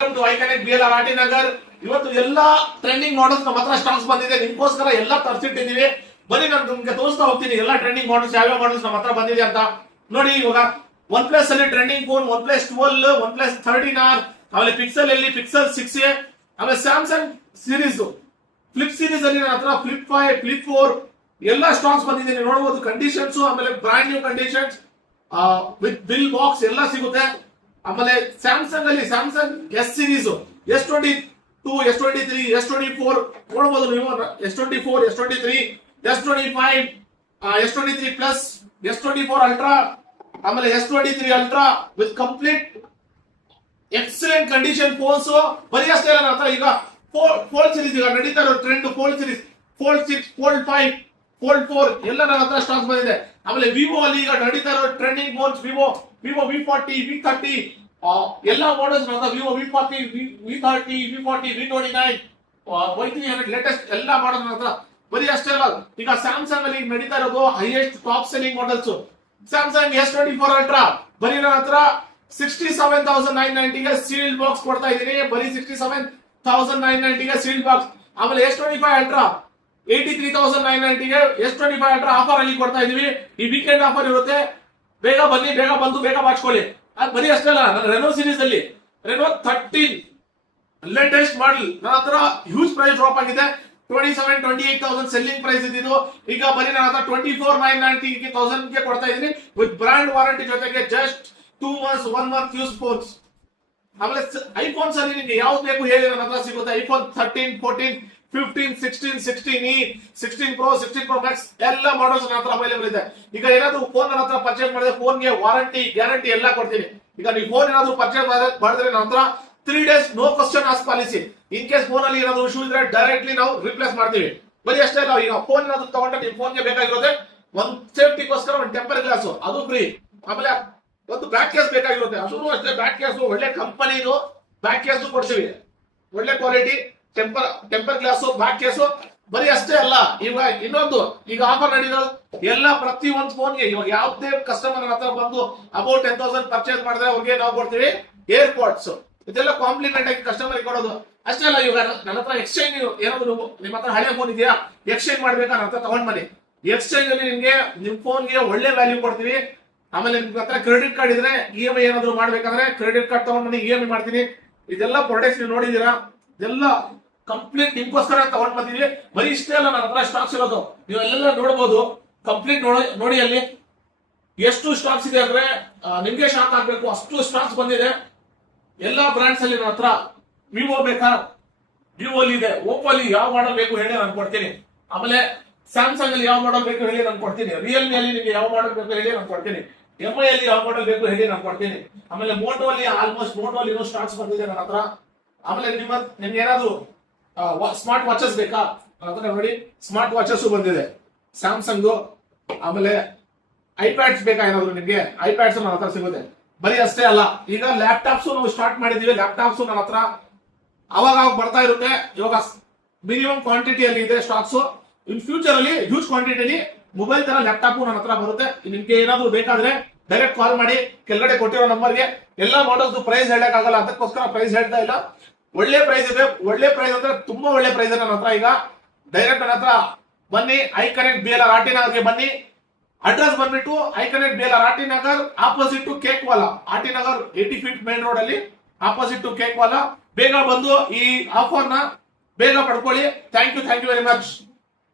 ಐಕನೆಕ್ಟ್ BLR R T Nagar ಇವತ್ತು ಎಲ್ಲಾ trending models ನಮ್ಮ ಹತ್ರ ಸ್ಟಾಕ್ಸ್ ಬಂದಿದೆ. ನಿಮ್ಗೋಸ್ಕರ ಎಲ್ಲ ತರಿಸಿಟ್ಟಿದೀವಿ. ಬನ್ನಿ ನಾನು ನಿಮ್ಗೆ ತೋರಿಸ್ತಾ ಹೋಗ್ತೀನಿ ಎಲ್ಲ ಟ್ರೆಂಡಿಂಗ್ ಮಾಡಲ್ಸ್ ಯಾವ್ಯಾವ ಮಾಡಲ್ಸ್ ನಮ್ಮ ಹತ್ರ ಬಂದಿದೆ ಅಂತ ನೋಡಿ. ಇವಾಗ ಒನ್ ಪ್ಲಸ್ ಅಲ್ಲಿ trending phone one plus 12, one plus 13R, ಆಮೇಲೆ ಪಿಕ್ಸೆಲ್ ಅಲ್ಲಿ ಪಿಕ್ಸೆಲ್ 6A, ಆಮೇಲೆ ಸ್ಯಾಮ್ಸಂಗ್ ಸೀರೀಸ್, ಫ್ಲಿಪ್ ಸೀರೀಸ್ ಅಲ್ಲಿ ನನ್ನ ಹತ್ರ ಫ್ಲಿಪ್ 5, ಫ್ಲಿಪ್ 4 ಎಲ್ಲ ಸ್ಟಾಕ್ಸ್ ಬಂದಿದೆ. ನೀವು ನೋಡಬಹುದು ಕಂಡೀಷನ್ಸ್, ಆಮೇಲೆ brand new conditions with bill box ಎಲ್ಲ ಸಿಗುತ್ತೆ. ಆಮೇಲೆ ಸ್ಯಾಮ್ಸಂಗ್ ಅಲ್ಲಿ Samsung S series, S22, S23, S24 ನೋಡಬಹುದು ನೀವು. S24, S23, S25, S23 plus, S24 ultra, ಆಮೇಲೆ S23 ultra with complete excellent condition phones. ಬರೀ ಅಷ್ಟೇ ಅಲ್ಲ, ನನ್ನ ಹತ್ರ ಈಗ ಫೋಲ್ಡ್ ಸೀರೀಸ್ ಈಗ ನಡೀತಾ ಇರೋ trend fold series, fold 6, fold 5, fold 4 ಎಲ್ಲ ನನ್ನ ಹತ್ರ ಸ್ಟಾಕ್ಸ್ ಬಂದಿದೆ. ಆಮೇಲೆ ವಿವೋ ಅಲ್ಲಿ ಈಗ ನಡೀತಾ ಇರೋ trending phones Vivo V40, V30 ಎಲ್ಲ models Vivo V40, V30, V40, V29, Y300 latest ಎಲ್ಲ ಮಾಡಲ್ ನನ್ನ ಹತ್ರ. ಬರೀ ಅಷ್ಟೇ ಅಲ್ಲ, ಈಗ ಸ್ಯಾಮ್ಸಂಗ್ ಅಲ್ಲಿ ನಡೀತಾ ಇರೋದು highest top selling models Samsung S24 ultra. ಬರೀ ನನ್ನ ಹತ್ರ 67,990 ಗೆ ಸೀಲ್ಡ್ ಬಾಕ್ಸ್ ಕೊಡ್ತಾ ಇದ್ದೀನಿ. ಬರೀ 67,990 ಗೆ ಸೀಲ್ಡ್ ಬಾಕ್ಸ್. ಆಮೇಲೆ S25 ಅಲ್ಟ್ರಾ 83,990 ಗೆ S25 ಅಲ್ಟ್ರಾ ಆಫರ್ ಅಲ್ಲಿ ಕೊಡ್ತಾ ಇದೀವಿ. ಈ ವೀಕೆಂಡ್ ಆಫರ್ ಇರುತ್ತೆ, ಬೇಗ ಬನ್ನಿ, ಬೇಗ ಬಂದು ಬೇಗ ಮಾಡಿಸ್ಕೊಳ್ಳಿ. ಅದು ಬರೀ ಅಷ್ಟೇ ಅಲ್ಲ, ನನ್ನ ರೆನೋ ಸೀರೀಸ್ ಅಲ್ಲಿ ರೆನೋ 13 ಲೇಟೆಸ್ಟ್ ಮಾಡಲ್ ನನ್ನ ಹತ್ರ ಹ್ಯೂಜ್ ಪ್ರೈಸ್ ಡ್ರಾಪ್ ಆಗಿದೆ. 27,28,000 ಸೆಲ್ಲಿಂಗ್ ಪ್ರೈಸ್ ಇದ್ದಿದ್ದು ಈಗ ಬರೀ ನನ್ನ ಹತ್ರ 24,990 ಗೆ ಕೊಡ್ತಾ ಇದೀನಿ ವಿತ್ ಬ್ರಾಂಡ್ ವಾರಂಟಿ ಜೊತೆಗೆ. Just 2 months, 1 month use phones. ಆಮೇಲೆ ಐಫೋನ್ಸ್ ಅಲ್ಲಿ ನಿಮ್ಗೆ ಯಾವ್ದು ಬೇಕು ಹೇಳಿ ನನ್ನ ಹತ್ರ ಸಿಗುತ್ತೆ. IPhone 13, 14, 15, 16, 16E, 16 Pro, 16 Pro Max ಎಲ್ಲ ಮಾಡಲ್ಸ್ ನನ್ನ ಹತ್ರ ಅವೈಲೇಬಲ್ ಇದೆ. ಈಗ ಏನಾದ್ರು ಫೋನ್ ನನ್ನ ಹತ್ರ ಪರ್ಚೇಸ್ ಮಾಡಿದ್ರೆ ಫೋನ್ಗೆ ವಾರಂಟಿ, ಗ್ಯಾರಂಟಿ ಎಲ್ಲ ಕೊಡ್ತೀನಿ. ಈಗ ನೀವು ಫೋನ್ ಏನಾದ್ರು ಪರ್ಚೇಸ್ ಮಾಡಿದ್ರೆ ನನ್ನ ಹತ್ರ 3 days no question ask policy. In case phone ಅಲ್ಲಿ ಏನಾದ್ರು ಇಶ್ಯೂ ಇದ್ರೆ ಡೈರೆಕ್ಟ್ಲಿ ನಾವು ರಿಪ್ಲೇಸ್ ಮಾಡ್ತೀವಿ. ಬರೀ ಅಷ್ಟೇ ಅಲ್ಲ, ಈಗ ಫೋನ್ ಏನಾದ್ರು ತಗೊಂಡ್ರೆ ನಿಮ್ ಫೋನ್ಗೆ ಬೇಕಾಗಿರೋದೆ ಒಂದು ಸೇಫ್ಟಿಗೋಸ್ಕರ ಒಂದು ಟೆಂಪರ್ ಗ್ಲಾಸ್, ಅದು ಫ್ರೀ. ಆಮೇಲೆ ಒಂದು ಬ್ಯಾಕ್ ಕೇಸ್ ಬೇಕಾಗಿರುತ್ತೆ, ಅದು ಅಷ್ಟೇ. ಬ್ಯಾಕ್ ಕೇಸ್ ಒಳ್ಳೆ ಕಂಪನಿದು ಬ್ಯಾಕ್ ಕೇಸ್ ಕೊಡ್ತೀವಿ, ಒಳ್ಳೆ quality temper glass back case. ಬರೀ ಅಷ್ಟೇ ಅಲ್ಲ, ಇವಾಗ ಇನ್ನೊಂದು ಈಗ ಆಫರ್ ನಡೀರೋದು ಎಲ್ಲ ಪ್ರತಿ ಒಂದು ಫೋನ್ಗೆ. ಇವಾಗ ಯಾವುದೇ ಕಸ್ಟಮರ್ ಹತ್ರ ಬಂದು ಅಬೌಟ್ 10,000 ಪರ್ಚೇಸ್ ಮಾಡಿದ್ರೆ ಅವ್ರಿಗೆ ನಾವು ಕೊಡ್ತೀವಿ ಏರ್ಪೋರ್ಟ್ಸ್. ಇದೆಲ್ಲ ಕಾಂಪ್ಲಿಮೆಂಟ್ ಆಗಿ ಕಸ್ಟಮರ್ ಕೊಡೋದು. ಅಷ್ಟೇ ಅಲ್ಲ, ಇವಾಗ ನನ್ನ ಹತ್ರ ಎಕ್ಸ್ಚೇಂಜ್ ಏನಾದ್ರು ನಿಮ್ಮ ಹತ್ರ ಹಳೆ ಫೋನ್ ಇದೆಯಾ, ಎಕ್ಸ್ಚೇಂಜ್ ಮಾಡ್ಬೇಕಾ, ನನ್ನ ಹತ್ರ ತಗೊಂಡ್ ಬನ್ನಿ. ಎಕ್ಸ್ಚೇಂಜ್ ಅಲ್ಲಿ ನಿಮ್ಗೆ ನಿಮ್ ಫೋನ್ಗೆ ಒಳ್ಳೆ ವ್ಯಾಲ್ಯೂ ಕೊಡ್ತೀವಿ. ಆಮೇಲೆ ನಿಮ್ ಹತ್ರ ಕ್ರೆಡಿಟ್ ಕಾರ್ಡ್ ಇದ್ರೆ EMI ಏನಾದ್ರು ಮಾಡ್ಬೇಕಂದ್ರೆ ಕ್ರೆಡಿಟ್ ಕಾರ್ಡ್ ತಗೊಂಡ್ ಬನ್ನಿ, EMI ಮಾಡ್ತೀನಿ. ಇದೆಲ್ಲ ಪ್ರಾಡಕ್ಟ್ಸ್ ನೀವು ನೋಡಿದೀರಾ, ಇದೆಲ್ಲ ಕಂಪ್ಲೀಟ್ ನಿಮ್ಗೋಸ್ಕರ ತಗೊಂಡ್ ಬಂದಿವಿ. ಬರೀ ಇಷ್ಟೇ ಅಲ್ಲ, ನನ್ನ ಹತ್ರ ಸ್ಟಾಕ್ಸ್ ಇರೋದು ನೀವು ಎಲ್ಲ ನೋಡಬಹುದು. ಕಂಪ್ಲೀಟ್ ನೋಡಿ ಅಲ್ಲಿ ಎಷ್ಟು ಸ್ಟಾಕ್ಸ್ ಇದೆ ಅಂದ್ರೆ ನಿಮ್ಗೆ ಶಾಕ್ ಆಗ್ಬೇಕು, ಅಷ್ಟು ಸ್ಟಾಕ್ಸ್ ಬಂದಿದೆ. ಎಲ್ಲಾ ಬ್ರಾಂಡ್ಸ್ ಅಲ್ಲಿ ನನ್ನ ಹತ್ರ ವಿವೋ ಬೇಕಾ, ವಿವೋ ಅಲ್ಲಿ ಇದೆ. ಓಪೋ ಅಲ್ಲಿ ಯಾವ ಮಾಡಲ್ ಬೇಕು ಹೇಳಿ ನಾನು ಕೊಡ್ತೀನಿ. ಆಮೇಲೆ ಸ್ಯಾಮ್ಸಂಗ್ ಅಲ್ಲಿ ಯಾವ ಮಾಡಲ್ ಬೇಕು ಹೇಳಿ ನಾನು ಕೊಡ್ತೀನಿ. ರಿಯಲ್ಮಿ ಅಲ್ಲಿ ನಿಮಗೆ ಯಾವ ಮಾಡಲ್ ಬೇಕು ಹೇಳಿ ನಾನು ಕೊಡ್ತೀನಿ. MI ಅಲ್ಲಿ ಯಾವ ಮಾಡಲ್ ಬೇಕು ಹೇಳಿ ನಾನು ಕೊಡ್ತೀನಿ. ಆಮೇಲೆ ಮೋಟೋ ಅಲ್ಲಿ ಆಲ್ಮೋಸ್ಟ್ ಮೋಟೋ ಅಲ್ಲಿ ಸ್ಟಾಕ್ಸ್ ಬಂದಿದೆ ನನ್ನ ಹತ್ರ. ಆಮೇಲೆ ನಿಮ್ಗೆ ಏನಾದ್ರು ಸ್ಮಾರ್ಟ್ ವಾಚಸ್ ಬೇಕಾ, ನೋಡಿ ಸ್ಮಾರ್ಟ್ ವಾಚಸ್ ಬಂದಿದೆ ಸ್ಯಾಮ್ಸಂಗ್. ಆಮೇಲೆ ಐಪ್ಯಾಡ್ಸ್ ಬೇಕಾ, ಏನಾದ್ರು ನಿಮ್ಗೆ ಐಪ್ಯಾಡ್ಸ್ ನನ್ನ ಹತ್ರ ಸಿಗುತ್ತೆ. ಬರೀ ಅಷ್ಟೇ ಅಲ್ಲ, ಈಗ ಲ್ಯಾಪ್ಟಾಪ್ಸ್ ನಾವು ಸ್ಟಾರ್ಟ್ ಮಾಡಿದೀವಿ. ಲ್ಯಾಪ್ಟಾಪ್ಸ್ ನನ್ನ ಹತ್ರ ಅವಾಗ ಬರ್ತಾ ಇರುತ್ತೆ. ಇವಾಗ ಮಿನಿಮಮ್ ಕ್ವಾಂಟಿಟಿ ಅಲ್ಲಿ ಇದೆ ಸ್ಟಾಕ್ಸ್. ಇನ್ ಫ್ಯೂಚರ್ ಅಲ್ಲಿ ಹ್ಯೂಜ್ ಕ್ವಾಂಟಿಟಿ ಮೊಬೈಲ್ ತರ ಲ್ಯಾಪ್ಟಾಪ್ ನನ್ನ ಹತ್ರ ಬರುತ್ತೆ. ನಿಮ್ಗೆ ಏನಾದ್ರು ಬೇಕಾದ್ರೆ ಡೈರೆಕ್ಟ್ ಕಾಲ್ ಮಾಡಿ, ಕೆಳಗಡೆ ಕೊಟ್ಟಿರೋ ನಂಬರ್ಗೆ. ಎಲ್ಲಾ ಮಾಡಲ್ಸ್ ಪ್ರೈಸ್ ಹೇಳಕ್ಕಾಗಲ್ಲ, ಅದಕ್ಕೋಸ್ಕರ ಪ್ರೈಸ್ ಹೇಳ್ತಾ ಇಲ್ಲ. ಒಳ್ಳೆ ಪ್ರೈಸ್ ಇದೆ, ಒಳ್ಳೆ ಪ್ರೈಸ್ ಅಂದ್ರೆ ತುಂಬಾ ಒಳ್ಳೆ ಪ್ರೈಸ್ ಇದೆ ನನ್ನ ಹತ್ರ. ಈಗ ಡೈರೆಕ್ಟ್ ನನ್ನ ಹತ್ರ ಬನ್ನಿ, ಐಕನೆಕ್ಟ್ BLR ಆರ್ ಟಿ ನಗರ್ಗೆ ಬನ್ನಿ. ಅಡ್ರೆಸ್ ಬಂದ್ಬಿಟ್ಟು iConnect BLR R T Nagar, opposite to cake wala, R T Nagar 80 feet main road ಅಲ್ಲಿ ಆಪೋಸಿಟ್ ಟು ಕೇಕ್ ವಾಲಾ. ಬೇಗ ಬಂದು ಈ ಆಫರ್ ನ ಬೇಗ ಪಡ್ಕೊಳ್ಳಿ. Thank you very much.